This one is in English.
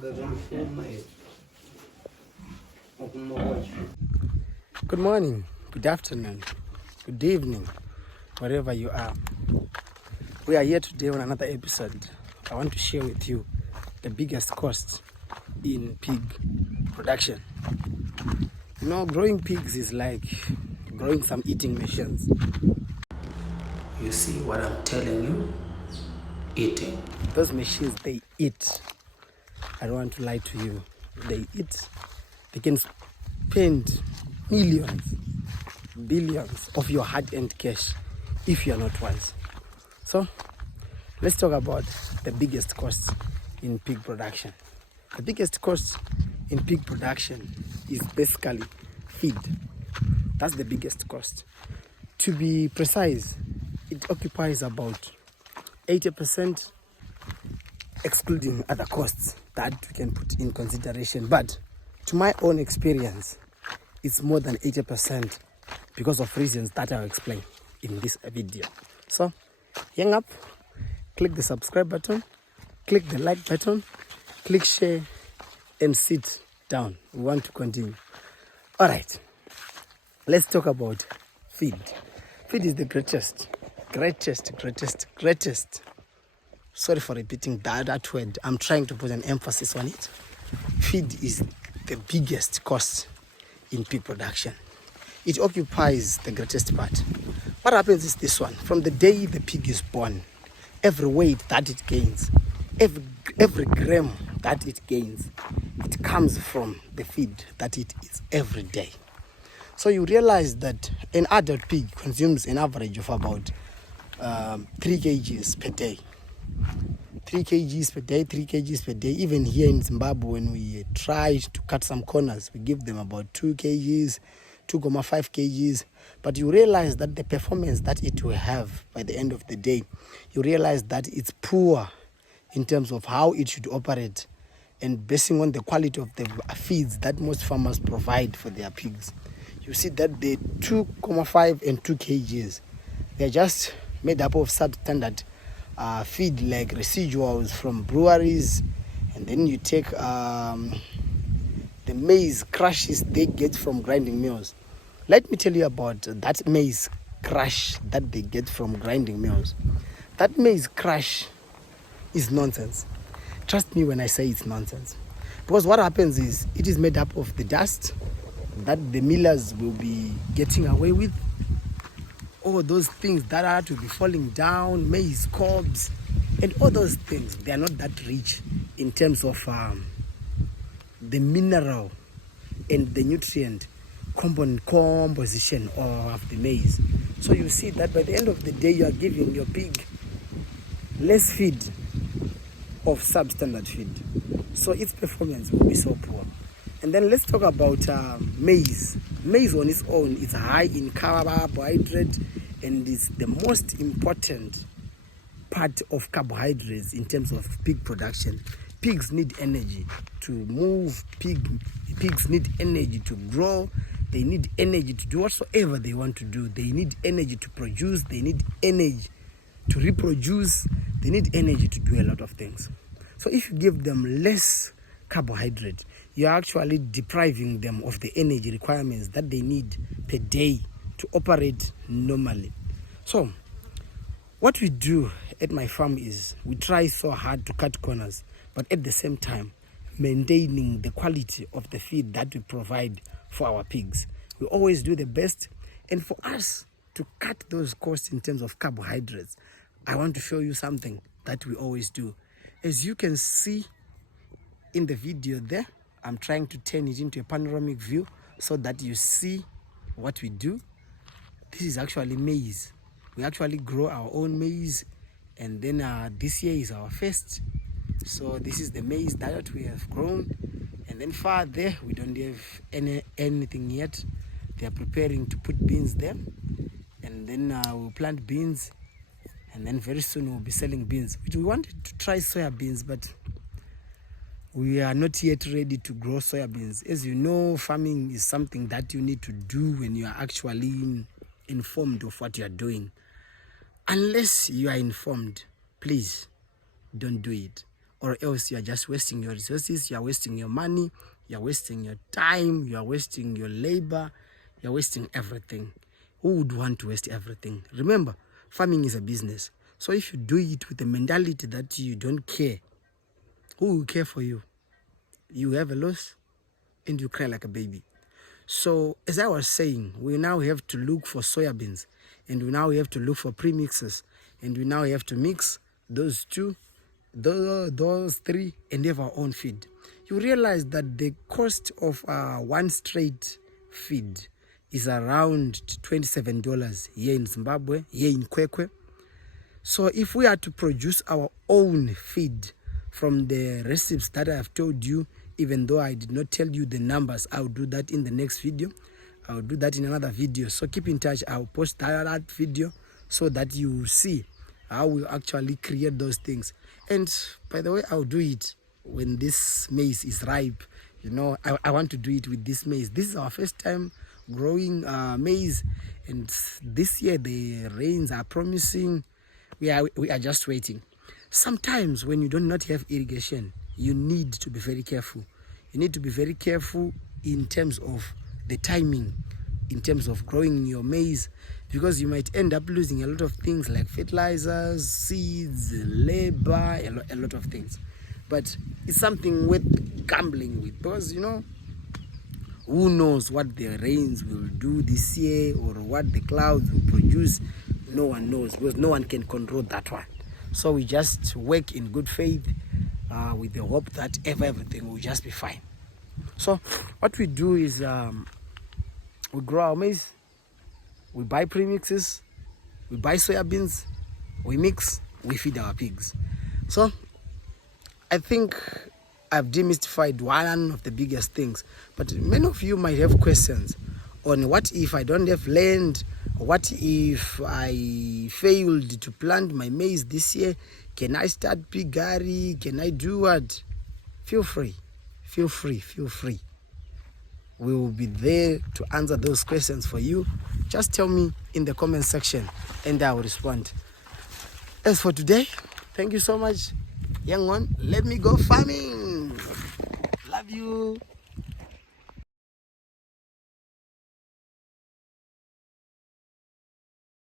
Good morning, good afternoon, good evening, wherever you are. We are here today on another episode. I want to share with you the biggest cost in pig production. You know, growing pigs is like growing some eating machines. You see what I'm telling you? Eating. Those machines, they eat. I don't want to lie to you. They eat. They can spend millions, billions of your hard-earned cash if you are not wise. So, let's talk about the biggest cost in pig production. The biggest cost in pig production is basically feed. That's the biggest cost. To be precise, it occupies about 80%, excluding other costs that we can put in consideration. But to my own experience, it's more than 80% because of reasons that I'll explain in this video. So, hang up, click the subscribe button, click the like button, click share, and sit down. We want to continue. All right, let's talk about feed. Feed is the greatest. Sorry for repeating that word. I'm trying to put an emphasis on it. Feed is the biggest cost in pig production. It occupies the greatest part. What happens is this one. From the day the pig is born, every weight that it gains, every gram that it gains, it comes from the feed that it eats every day. So you realize that an adult pig consumes an average of about 3 kgs per day. 3 kgs per day, 3 kgs per day. Even here in Zimbabwe, when we try to cut some corners, we give them about 2 kgs, 2.5 kgs. But you realize that the performance that it will have by the end of the day, you realize that it's poor in terms of how it should operate and basing on the quality of the feeds that most farmers provide for their pigs. You see that the 2.5 and 2 kgs, they're just made up of substandard feed like residuals from breweries, and then you take the maize crushes they get from grinding mills. Let me tell you about that maize crush that they get from grinding mills. That maize crush is nonsense. Trust me when I say it's nonsense. Because what happens is it is made up of the dust that the millers will be getting away with. All those things that are to be falling down, maize cobs, and all those things, they are not that rich in terms of the mineral and the nutrient composition of the maize. So you see that by the end of the day, you are giving your pig less feed of substandard feed. So its performance will be so poor. And then let's talk about maize. Maize on its own is high in carbohydrate and is the most important part of carbohydrates in terms of pig production. Pigs need energy to move. Pigs need energy to grow. They need energy to do whatsoever they want to do. They need energy to produce. They need energy to reproduce. They need energy to do a lot of things. So if you give them less carbohydrate, you're actually depriving them of the energy requirements that they need per day to operate normally. So what we do at my farm is we try so hard to cut corners, but at the same time maintaining the quality of the feed that we provide for our pigs. We always do the best, and for us to cut those costs in terms of carbohydrates, I want to show you something that we always do. As you can see in the video there, I'm trying to turn it into a panoramic view so that you see what we do. This is actually maize. We actually grow our own maize, and then this year is our first. So this is the maize that we have grown, and then far there we don't have anything yet. They are preparing to put beans there, and then we'll plant beans, and then very soon we'll be selling beans. We wanted to try soya beans, but we are not yet ready to grow soya beans. As you know, farming is something that you need to do when you are actually informed of what you are doing. Unless you are informed, please don't do it. or else you are just wasting your resources, you are wasting your money, you are wasting your time, you are wasting your labor, you are wasting everything. Who would want to waste everything? Remember, farming is a business. So if you do it with the mentality that you don't care, who will care for you? You have a loss and you cry like a baby. So as I was saying, we now have to look for soybeans, and we now have to look for premixes, and we now have to mix those two, those three, and have our own feed. You realize that the cost of one straight feed is around $27 here in Zimbabwe, here in Kwekwe. So if we are to produce our own feed from the recipes that I have told you, even though I did not tell you the numbers, I'll do that in the next video. I'll do that in another video. So keep in touch. I'll post that video so that you will see how we actually create those things. And by the way, I'll do it when this maize is ripe. You know, I want to do it with this maize. This is our first time growing maize, and this year the rains are promising. We are just waiting. Sometimes when you do not have irrigation, you need to be very careful. You need to be very careful in terms of the timing, in terms of growing your maize, because you might end up losing a lot of things like fertilizers, seeds, labor, a lot of things. But it's something worth gambling with, because you know, who knows what the rains will do this year or what the clouds will produce. No one knows, because no one can control that one. So we just work in good faith with the hope that everything will just be fine. So what we do is we grow our maize, we buy premixes, we buy soybeans, we mix, we feed our pigs. So I think I've demystified one of the biggest things, but many of you might have questions on what if I don't have land. What if I failed to plant my maize this year? Can I start piggery? Can I do what? Feel free. Feel free. Feel free. We will be there to answer those questions for you. Just tell me in the comment section and I will respond. As for today, thank you so much. Young one, let me go farming. Love you.